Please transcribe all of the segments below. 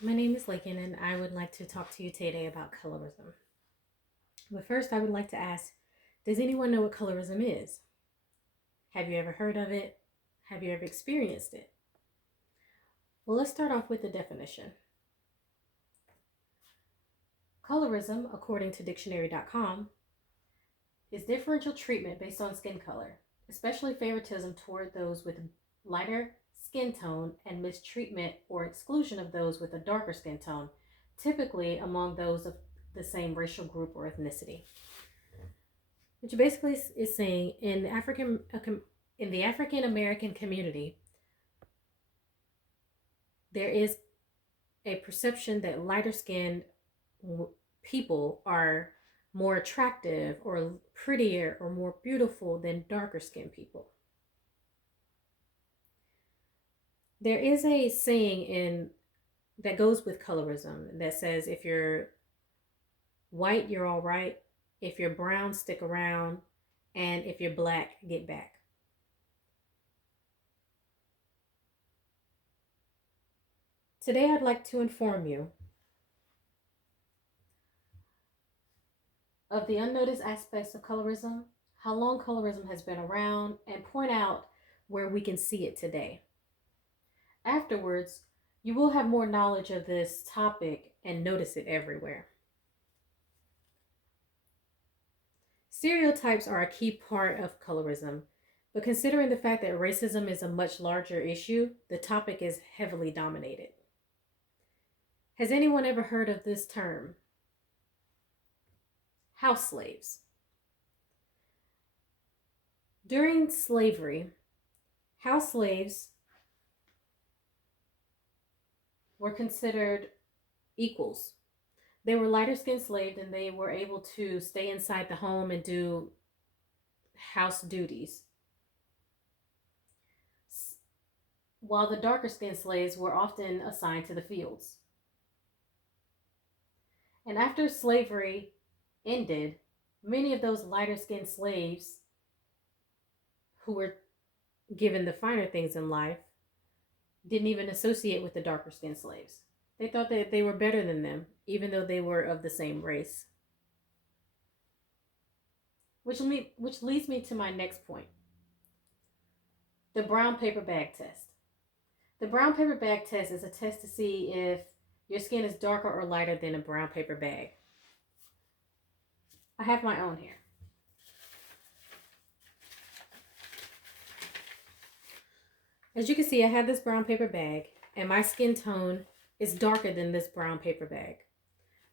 my name is Lakin, and I would like to talk to you today about colorism. But first, I would like to ask, does anyone know what colorism is? Have you ever heard of it? Have you ever experienced it? Well, let's start off with the definition. Colorism, according to dictionary.com, is differential treatment based on skin color, especially favoritism toward those with lighter skin tone and mistreatment or exclusion of those with a darker skin tone, typically among those of the same racial group or ethnicity. Which basically is saying in the African American community, there is a perception that lighter skinned people are more attractive or prettier or more beautiful than darker skinned people. There is a saying in that goes with colorism that says if you're white, you're all right. If you're brown, stick around. And if you're black, get back. Today, I'd like to inform you of the unnoticed aspects of colorism, how long colorism has been around, and point out where we can see it today. Afterwards, you will have more knowledge of this topic and notice it everywhere. Stereotypes are a key part of colorism, but considering the fact that racism is a much larger issue, the topic is heavily dominated. Has anyone ever heard of this term? House slaves. During slavery, house slaves were considered equals. They were lighter skinned slaves and they were able to stay inside the home and do house duties. While the darker skinned slaves were often assigned to the fields. And after slavery ended, many of those lighter skinned slaves who were given the finer things in life didn't even associate with the darker skinned slaves. They thought that they were better than them, even though they were of the same race. Which leads me to my next point, the brown paper bag test. The brown paper bag test is a test to see if your skin is darker or lighter than a brown paper bag. I have my own here. As you can see, I have this brown paper bag, and my skin tone is darker than this brown paper bag.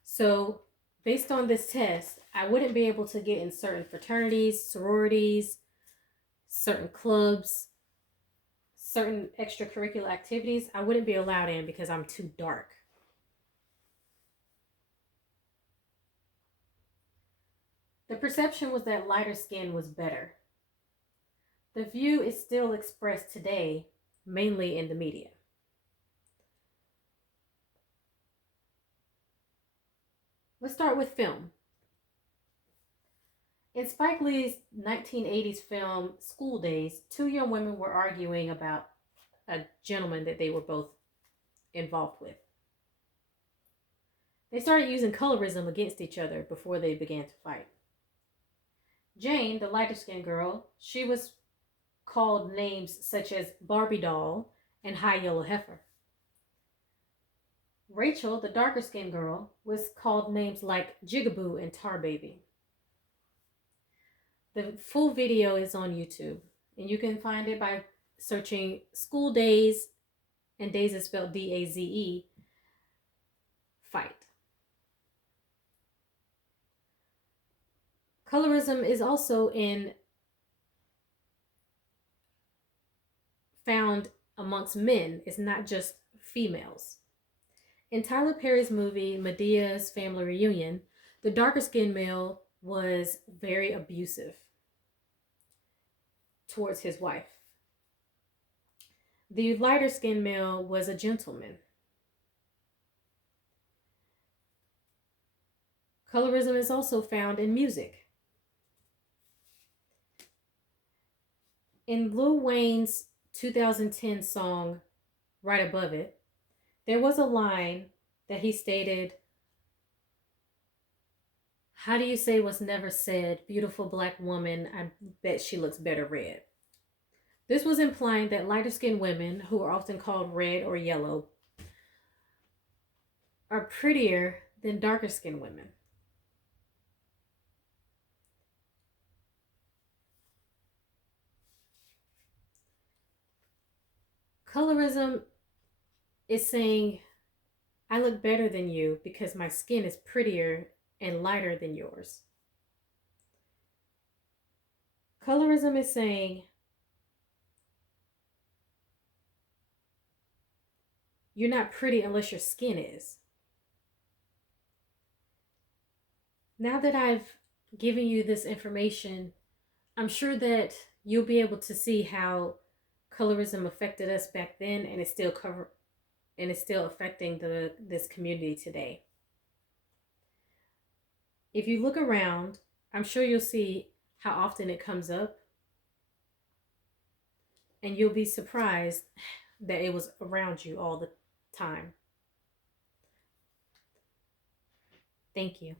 So, based on this test, I wouldn't be able to get in certain fraternities, sororities, certain clubs, certain extracurricular activities. I wouldn't be allowed in because I'm too dark. The perception was that lighter skin was better. The view is still expressed today, mainly in the media. Let's start with film. In Spike Lee's 1980s film School Days, two young women were arguing about a gentleman that they were both involved with. They started using colorism against each other before they began to fight. Jane, the lighter skinned girl, she was called names such as Barbie doll and high yellow heifer. Rachel, the darker skinned girl, was called names like Jigaboo and Tar Baby. The full video is on YouTube, and you can find it by searching School Days, and days is spelled D-A-Z-E, fight. Colorism is also found amongst men. It's not just females. In Tyler Perry's movie Medea's Family Reunion, the darker skinned male was very abusive towards his wife. The lighter skinned male was a gentleman. Colorism is also found in music. In Lil Wayne's 2010 song, Right Above It, there was a line that he stated, "How do you say what's never said? Beautiful black woman, I bet she looks better red." This was implying that lighter skinned women, who are often called red or yellow, are prettier than darker skinned women. Colorism is saying, I look better than you because my skin is prettier and lighter than yours. Colorism is saying, you're not pretty unless your skin is. Now that I've given you this information, I'm sure that you'll be able to see how colorism affected us back then, and it's still affecting this community today. If you look around, I'm sure you'll see how often it comes up, and you'll be surprised that it was around you all the time. Thank you.